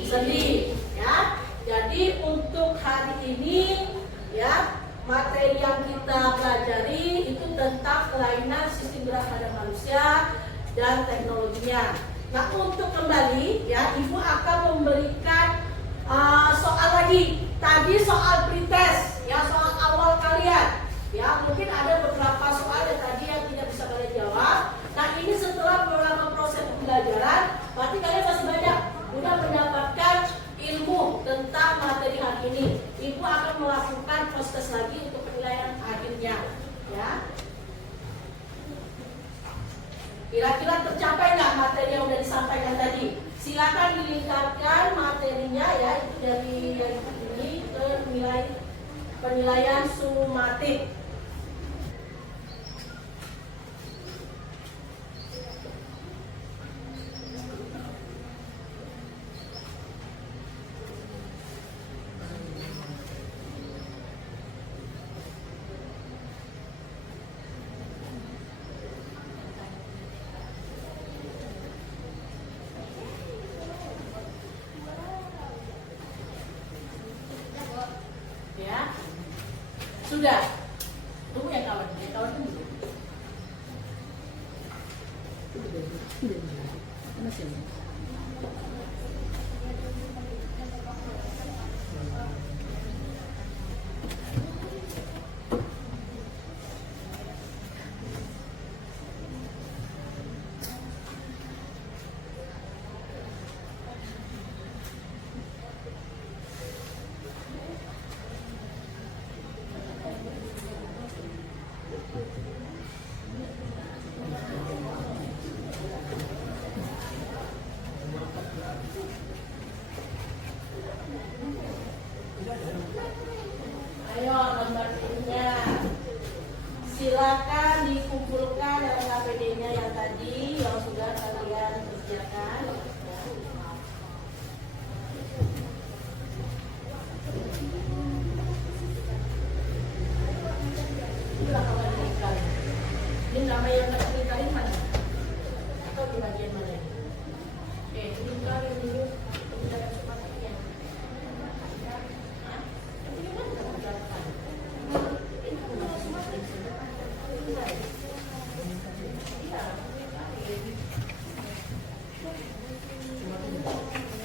sendi. Ya, jadi untuk hari ini ya materi yang kita pelajari itu tentang kelainan sistem gerak pada manusia dan teknologinya. Nah, untuk kembali ya, Ibu akan memberikan soal lagi. Tadi soal pretest ya, soal awal kalian. Ya, mungkin ada beberapa soal yang tadi yang tidak bisa kalian jawab. Nah, ini setelah beberapa proses pembelajaran, berarti kalian masih banyak sudah mendapatkan ilmu tentang materi hari ini. Ibu akan melakukan proses lagi untuk penilaian akhirnya. Ya. Kira-kira tercapai nggak materi yang sudah disampaikan tadi? Silakan dilingkarkan materinya ya, itu dari yang ini ke penilaian sumatik. Sudah. Tunggu ya kawan. Ya kawan tunggu. Ayo gambar ini. Silakan dikumpulkan dalam APD-nya yang tadi yang sudah kalian kerjakan. Inilah kawan lingkar. Ini nama yang tak lingkarin mana? Atau di bagian mana? Oke, lingkarin dulu penggunaan sumatiknya.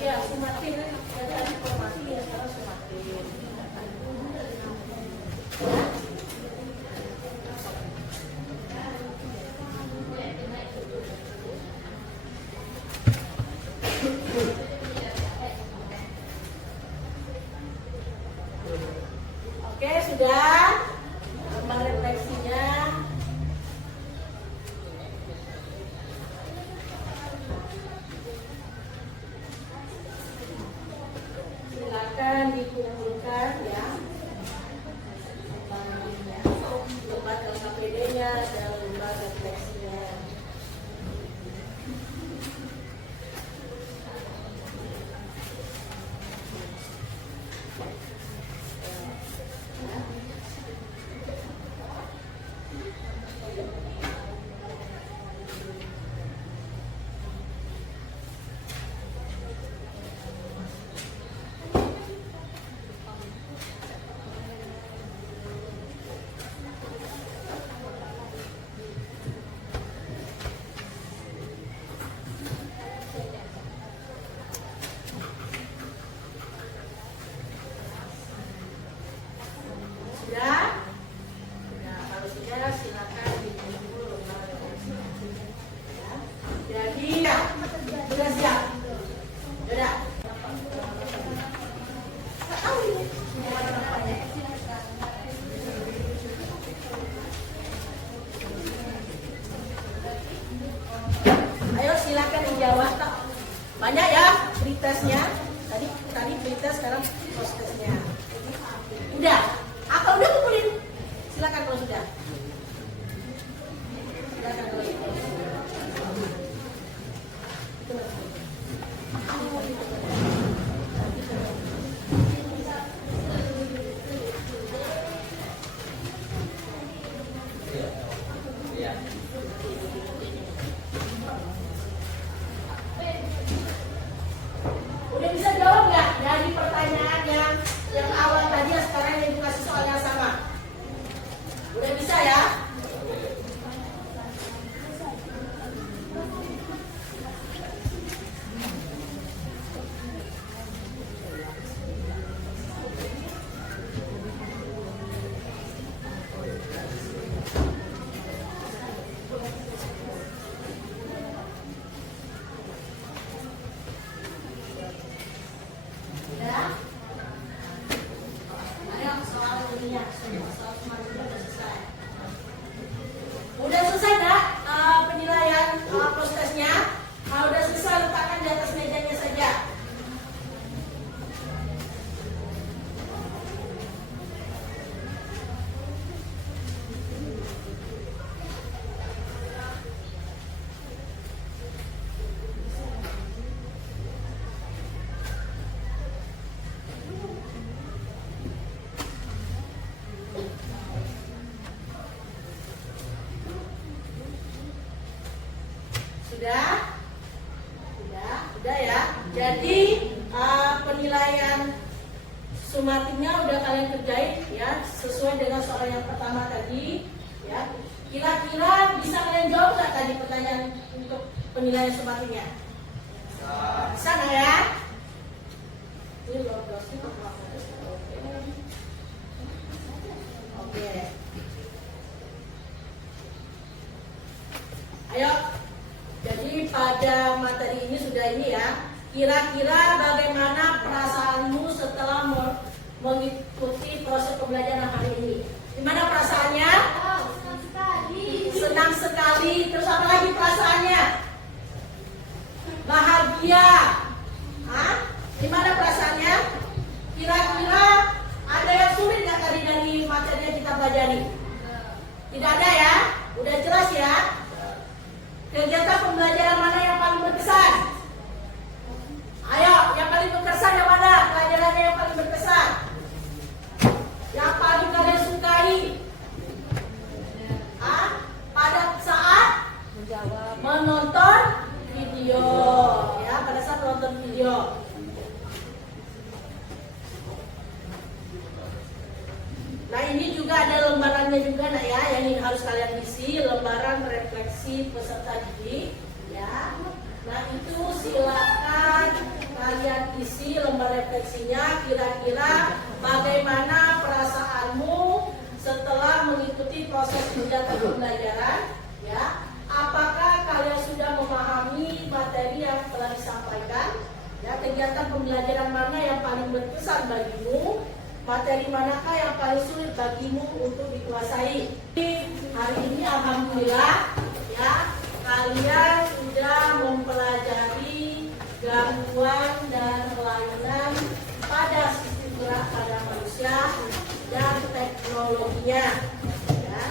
Ya, sumatik. Jadi ada informasi ya, sekarang sumatik. Oke, sudah. Kembang refleksinya. Silakan dikumpulkan ya. Lembar LKPD-nya dan lembar refleksinya. Banyak ya pretestnya. Tadi pretest, sekarang post testnya. Udah. Kalau udah kumpulin. Silakan kalau sudah. Silakan kalau itu. Udah bisa jawab nggak dari pertanyaan yang awal tadi yang sekarang yang dikasih soal yang sama? Udah bisa ya? Udah? Ayo soal ininya, soal semuanya udah selesai. Udah selesai nggak penilaian prosesnya? Kalau udah selesai letakkan di atas mejanya saja. Sudah? Sudah ya. Jadi penilaian sumatifnya udah kalian kerjain ya, sesuai dengan soal yang pertama tadi ya. Kira-kira bisa kalian jawab nggak tadi pertanyaan untuk penilaian sumatifnya? Bisa nggak ya? Ini logosnya oke. Ayo. Jadi pada materi ini sudah ini ya. Kira-kira bagaimana perasaanmu setelah mengikuti proses pembelajaran hari ini? Gimana perasaannya? Senang sekali. Senang sekali. Terus apa lagi perasaannya? Bahagia. Hah? Gimana perasaannya? Kira-kira ada yang sulit nggak tadi dari materi yang kita pelajari? Tidak ada ya? Udah jelas ya? Kegiatan pembelajaran mana yang paling berkesan? Ayo, yang paling berkesan yang mana? Pelajarannya yang paling berkesan? Yang paling kalian sukai? Pada saat menonton video, ya, pada saat menonton video. Nah ini juga ada lembarannya juga nak ya, yang harus kalian isi, lembaran refleksi peserta didik ya. Nah itu silakan kalian isi lembar refleksinya, kira-kira bagaimana perasaanmu setelah mengikuti proses kegiatan pembelajaran ya. Apakah kalian sudah memahami materi yang telah disampaikan ya, kegiatan pembelajaran mana yang paling berkesan bagimu? Materi manakah yang paling sulit bagimu untuk dikuasai? Hari ini alhamdulillah ya, kalian sudah mempelajari gangguan dan kelainan pada sistem gerak pada manusia dan teknologinya ya.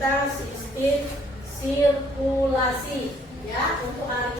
tentang sistem sirkulasi. Ya, untuk hari